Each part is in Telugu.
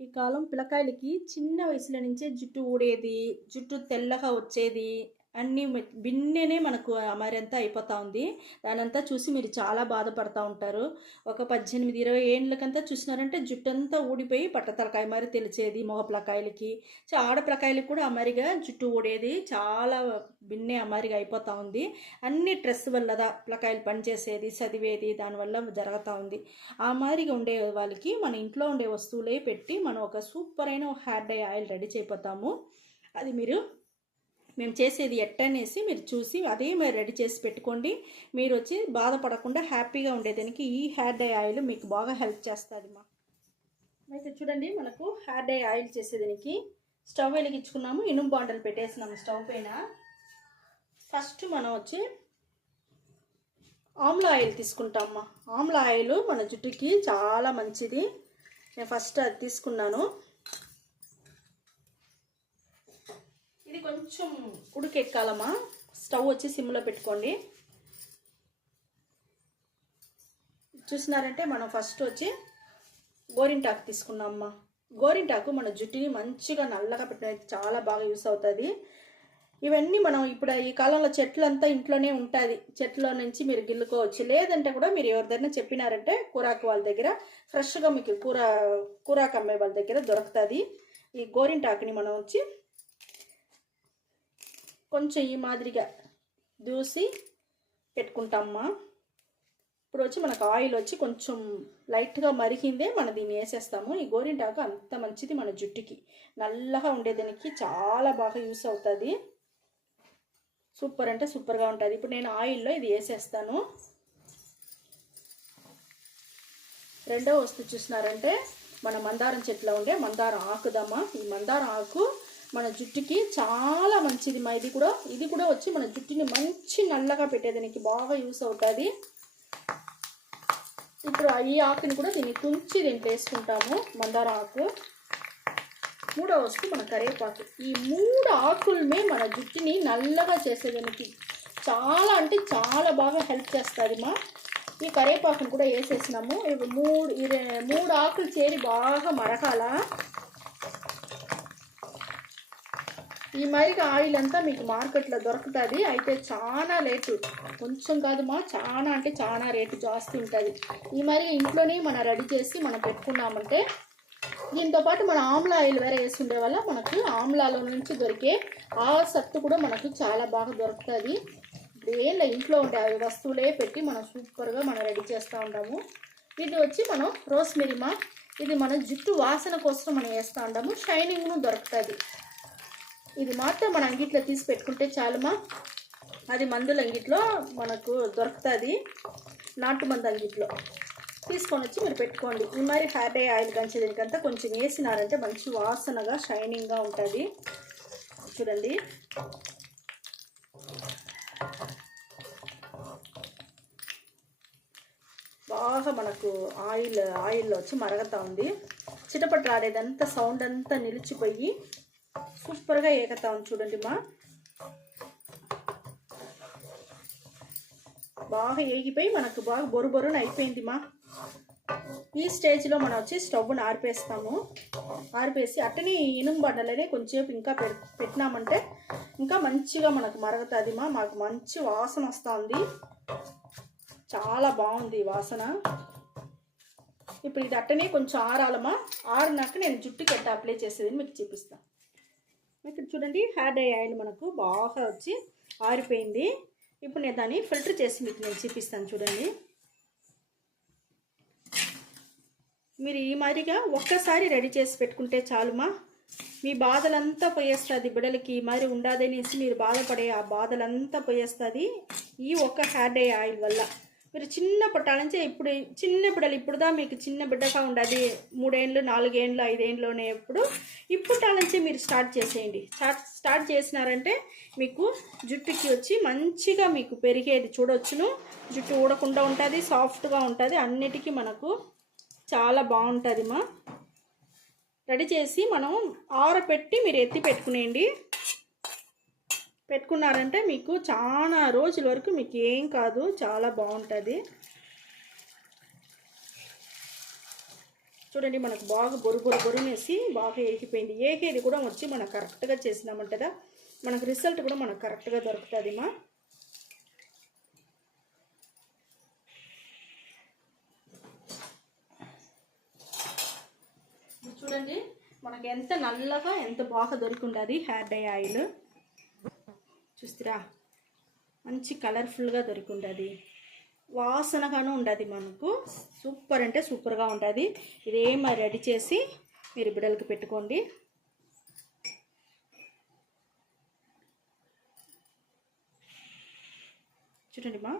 ఈ కాలం పిల్లకాయలకి చిన్న వయసులో నుంచే జుట్టు ఊడేది, జుట్టు తెల్లగా వచ్చేది అన్నీ బిన్నెనే మనకు మరంతా అయిపోతా ఉంది. దానంతా చూసి మీరు చాలా బాధపడతా ఉంటారు. ఒక 18, 20 ఏండ్లకంతా చూసినారంటే జుట్టంతా ఊడిపోయి పట్టతలకాయ మరి తెలిసేది మగ పిల్లకాయలకి. ఆడపిల్లకాయలకి కూడా అమరిగా జుట్టు ఊడేది, చాలా బిన్నె అమరిగా అయిపోతా ఉంది. అన్ని స్ట్రెస్ వల్లదా పిల్లకాయలు పనిచేసేది, చదివేది దానివల్ల జరుగుతూ ఉంది. ఆ మాదిరిగా ఉండే వాళ్ళకి మన ఇంట్లో ఉండే వస్తువులే పెట్టి మనం ఒక సూపర్ అయిన హెయిర్ డై ఆయిల్ రెడీ చేయపోతాము. అది మేము చేసేది ఎట్టనేసి మీరు చూసి అదే మీరు రెడీ చేసి పెట్టుకోండి. మీరు వచ్చి బాధపడకుండా హ్యాపీగా ఉండేదానికి ఈ హెయిర్ డై ఆయిల్ మీకు బాగా హెల్ప్ చేస్తుంది. అయితే చూడండి, మనకు హెయిర్ డై ఆయిల్ చేసేదానికి స్టవ్ వెలిగించుకున్నాము, ఇనుము బాండలు పెట్టేసినాము స్టవ్ పైన. ఫస్ట్ మనం వచ్చి ఆమ్లా ఆయిల్ తీసుకుంటామమ్మా. ఆమ్లా ఆయిల్ మన జుట్టుకి చాలా మంచిది. నేను ఫస్ట్ అది తీసుకున్నాను. ఇది కొంచెం ఉడికెక్కాలమ్మా. స్టవ్ వచ్చి సిమ్లో పెట్టుకోండి. చూసినారంటే మనం ఫస్ట్ వచ్చి గోరింటాకు తీసుకున్నామమ్మా. గోరింటాకు మన జుట్టుని మంచిగా నల్లగా పెట్టడానికి చాలా బాగా యూస్ అవుతుంది. ఇవన్నీ మనం ఇప్పుడు ఈ కాలంలో చెట్లంతా ఇంట్లోనే ఉంటుంది. చెట్లో నుంచి మీరు గిల్లుకోవచ్చు. లేదంటే కూడా మీరు ఎవరిదైనా చెప్పినారంటే కూరాకు వాళ్ళ దగ్గర ఫ్రెష్గా మీకు కూరాకు అమ్మే వాళ్ళ దగ్గర దొరుకుతుంది. ఈ గోరింటాకుని మనం వచ్చి కొంచెం ఈ మాదిరిగా దూసి పెట్టుకుంటామమ్మా. ఇప్పుడు వచ్చి మనకు ఆయిల్ వచ్చి కొంచెం లైట్గా మరిగిందే మనం దీన్ని వేసేస్తాము. ఈ గోరింటాకు అంత మంచిది మన జుట్టుకి, నల్లగా ఉండేదానికి చాలా బాగా యూస్ అవుతుంది. సూపర్ అంటే సూపర్గా ఉంటుంది. ఇప్పుడు నేను ఆయిల్లో ఇది వేసేస్తాను. రెండో వస్తువు చూసినారంటే మన మందారం చెట్లో ఉండే మందారం ఆకుదమ్మా. ఈ మందారం ఆకు మన జుట్టుకి చాలా మంచిది మా. ఇది కూడా వచ్చి మన జుట్టుని మంచి నల్లగా పెట్టేదానికి బాగా యూస్ అవుతుంది. ఇప్పుడు ఈ ఆకుని కూడా దీన్ని తుంచి దీంట్లో వేసుకుంటాము, మందారం ఆకు. మూడో వస్తువు మన కరివేపాకు. ఈ 3 ఆకులమే మన జుట్టుని నల్లగా చేసేదానికి చాలా అంటే చాలా బాగా హెల్ప్ చేస్తుంది మా. ఈ కరివేపాకుని కూడా వేసేసినాము. ఇప్పుడు 3 ఆకులు చేరి బాగా మరకాల. ఈ మరిగా ఆయిల్ అంతా మీకు మార్కెట్లో దొరుకుతుంది. అయితే చాలా రేటు, కొంచెం కాదు మా, చాలా అంటే చాలా రేటు జాస్తి ఉంటుంది. ఈ మరి ఇంట్లోనే మనం రెడీ చేసి మనం పెట్టుకున్నామంటే, దీంతోపాటు మన ఆమ్లా ఆయిల్ వేరే వేసి ఉండే వల్ల మనకు ఆమ్లాలో నుంచి దొరికే ఆ సత్తు కూడా మనకు చాలా బాగా దొరుకుతుంది. దేనిలో ఇంట్లో ఉండే వస్తువులే పెట్టి మనం సూపర్గా మనం రెడీ చేస్తూ ఉంటాము. ఇది వచ్చి మనం రోస్మెరీమా. ఇది మన జుట్టు వాసన కోసం మనం వేస్తూ ఉంటాము. షైనింగ్ను దొరుకుతుంది. ఇది మాత్రం మన అంగిట్లో తీసి పెట్టుకుంటే చాలుమా. అది మందుల అంగిట్లో మనకు దొరుకుతుంది, నాటు మందు అంగిట్లో తీసుకొని వచ్చి మీరు పెట్టుకోండి. ఈ మరి హెయిర్ డై ఆయిల్ కంచేదానికంతా కొంచెం వేసినారంటే మంచి వాసనగా షైనింగ్గా ఉంటుంది. చూడండి, బాగా మనకు ఆయిల్లో వచ్చి మరగతా ఉంది. చిటపట్లు ఆడేదంతా సౌండ్ అంతా నిలిచిపోయి సూపర్గా ఏగుతా ఉంది. చూడండి మా, బాగా ఏగిపోయి మనకు బాగా బొరుబొరున అయిపోయింది మా. ఈ స్టేజ్లో మనం వచ్చి స్టవ్ను ఆరిపేస్తాము. ఆరిపేసి అట్టని ఇనుము బండలనే కొంచెంసేపు ఇంకా పెట్టినామంటే ఇంకా మంచిగా మనకు మరుగుతుంది మా. మాకు మంచి వాసన వస్తుంది, చాలా బాగుంది వాసన. ఇప్పుడు ఇది అట్టనే కొంచెం ఆరాలమా. ఆరినాక నేను జుట్టుకి ఎట్ట అప్లై చేసేది మీకు చూపిస్తాను. ఇక్కడ చూడండి, హెయిర్ డై ఆయిల్ మనకు బాగా వచ్చి ఆరిపోయింది. ఇప్పుడు నేను దాన్ని ఫిల్టర్ చేసి మీకు నేను చూపిస్తాను. చూడండి, మీరు ఈ మాదిరిగా ఒక్కసారి రెడీ చేసి పెట్టుకుంటే చాలుమా. మీ బాధలంతా పోయేస్తుంది. బిడ్డలకి ఈ మాదిరి ఉండాదనేసి మీరు బాధపడే ఆ బాధలంతా పోయేస్తుంది ఈ ఒక్క హెయిర్ డై ఆయిల్ వల్ల. మీరు చిన్న పుట్టాలంటే ఇప్పుడు చిన్న బిడ్డలు ఇప్పుడుదా మీకు చిన్న బిడ్డగా ఉండాలి, 3 ఏళ్ళు 4 ఏళ్ళు 5 ఏళ్ళలోనే ఇప్పుడాలంటే మీరు స్టార్ట్ చేసేయండి. స్టార్ట్ చేసినారంటే మీకు జుట్టుకి వచ్చి మంచిగా మీకు పెరిగేది చూడవచ్చును. జుట్టు ఊడకుండా ఉంటుంది, సాఫ్ట్గా ఉంటుంది, అన్నిటికీ మనకు చాలా బాగుంటుంది మా. రెడీ చేసి మనం ఆరబెట్టి మీరు ఎత్తి పెట్టుకునేయండి. పెట్టుకున్నారంటే మీకు చాలా రోజుల వరకు మీకు ఏం కాదు, చాలా బాగుంటుంది. చూడండి మనకు బాగా బొరునేసి బాగా ఏగిపోయింది. ఏగేది కూడా వచ్చి మనం కరెక్ట్గా చేసినామంటదా మనకు రిజల్ట్ కూడా మనకు కరెక్ట్గా దొరుకుతుంది మా. చూడండి మనకి ఎంత నల్లగా ఎంత బాగా దొరికింది హెయిర్ డై ఆయిల్. చూస్తారా మంచి కలర్ఫుల్గా దొరికింది, వాసనగాను ఉండదు మనకు. సూపర్ అంటే సూపర్గా ఉంటుంది. ఇదేమో రెడీ చేసి మీరు బిడ్డలకి పెట్టుకోండి. చూడండి మా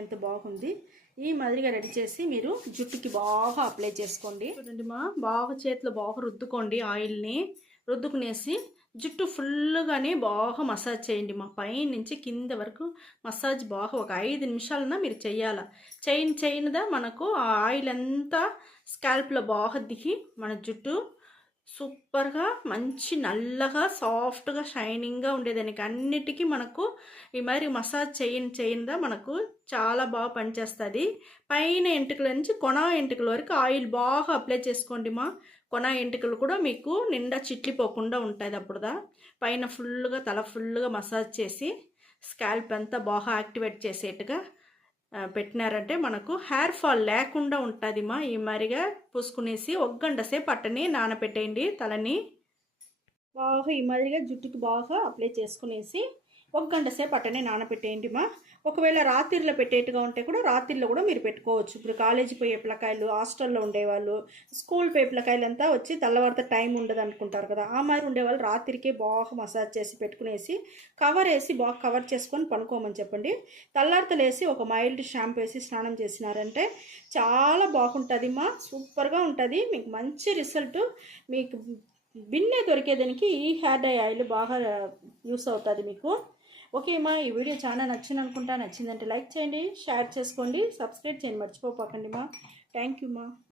ఎంత బాగుంది. ఈ మాదిరిగా రెడీ చేసి మీరు జుట్టుకి బాగా అప్లై చేసుకోండి. చూడండి మా బాగా చేతిలో బాగా రుద్దుకోండి. ఆయిల్ని రుద్దుకునేసి జుట్టు ఫుల్గానే బాగా మసాజ్ చేయండి మా. పై నుంచి కింద వరకు మసాజ్ బాగా ఒక 5 నిమిషాలన్నా మీరు చెయ్యాల. చేయనిదా మనకు ఆ ఆయిల్ అంతా స్కాల్ప్లో బాగా దిగి మన జుట్టు సూపర్గా మంచి నల్లగా సాఫ్ట్గా షైనింగ్గా ఉండేదానికి అన్నిటికీ మనకు ఈ మరి మసాజ్ చేయనిదా మనకు చాలా బాగా పనిచేస్తుంది. పైన ఎంటుకల నుంచి కొన ఎంటుకల వరకు ఆయిల్ బాగా అప్లై చేసుకోండి మా. కొన ఎంటుకలు కూడా మీకు నిండా చిట్లిపోకుండా ఉంటుంది. అప్పుడుదా పైన ఫుల్గా తల ఫుల్గా మసాజ్ చేసి స్కాల్ప్ అంతా బాగా యాక్టివేట్ చేసేట్టుగా పెట్టినారంటే మనకు హెయిర్ ఫాల్ లేకుండా ఉంటుంది మా. ఈ మరిగా పూసుకునేసి 1 గంట సేపు అట్టని నానబెట్టేయండి. తలని బాగా ఈ మాదిరిగా జుట్టుకి బాగా అప్లై చేసుకునేసి 1 గంట సేపు అట్టనే నానబెట్టేయండి మా. ఒకవేళ రాత్రిలో పెట్టేట్టుగా ఉంటే కూడా రాత్రిలో కూడా మీరు పెట్టుకోవచ్చు. ఇప్పుడు కాలేజీకి పోయే పిల్లకాయలు, హాస్టల్లో ఉండేవాళ్ళు, స్కూల్ పోయే పిల్లకాయలు అంతా వచ్చి తెల్లవారితో టైం ఉండదు అనుకుంటారు కదా. ఆ మాదిరి ఉండేవాళ్ళు రాత్రికే బాగా మసాజ్ చేసి పెట్టుకునేసి కవర్ వేసి బాగా కవర్ చేసుకొని పనుకోమని చెప్పండి. తెల్లారితలేసి ఒక మైల్డ్ షాంపూ వేసి స్నానం చేసినారంటే చాలా బాగుంటుంది మా. సూపర్గా ఉంటుంది. మీకు మంచి రిజల్ట్ మీకు బిన్నే దొరికేదానికి ఈ హెయిర్ డై ఆయిల్ బాగా యూస్ అవుతుంది మీకు. ఓకే మా, ఈ వీడియో చాలా నచ్చింది అనుకుంటా. నచ్చిందంటే లైక్ చేయండి, షేర్ చేసుకోండి, సబ్స్క్రైబ్ చేయండి మర్చిపోకండి మా. థ్యాంక్ యూ మా.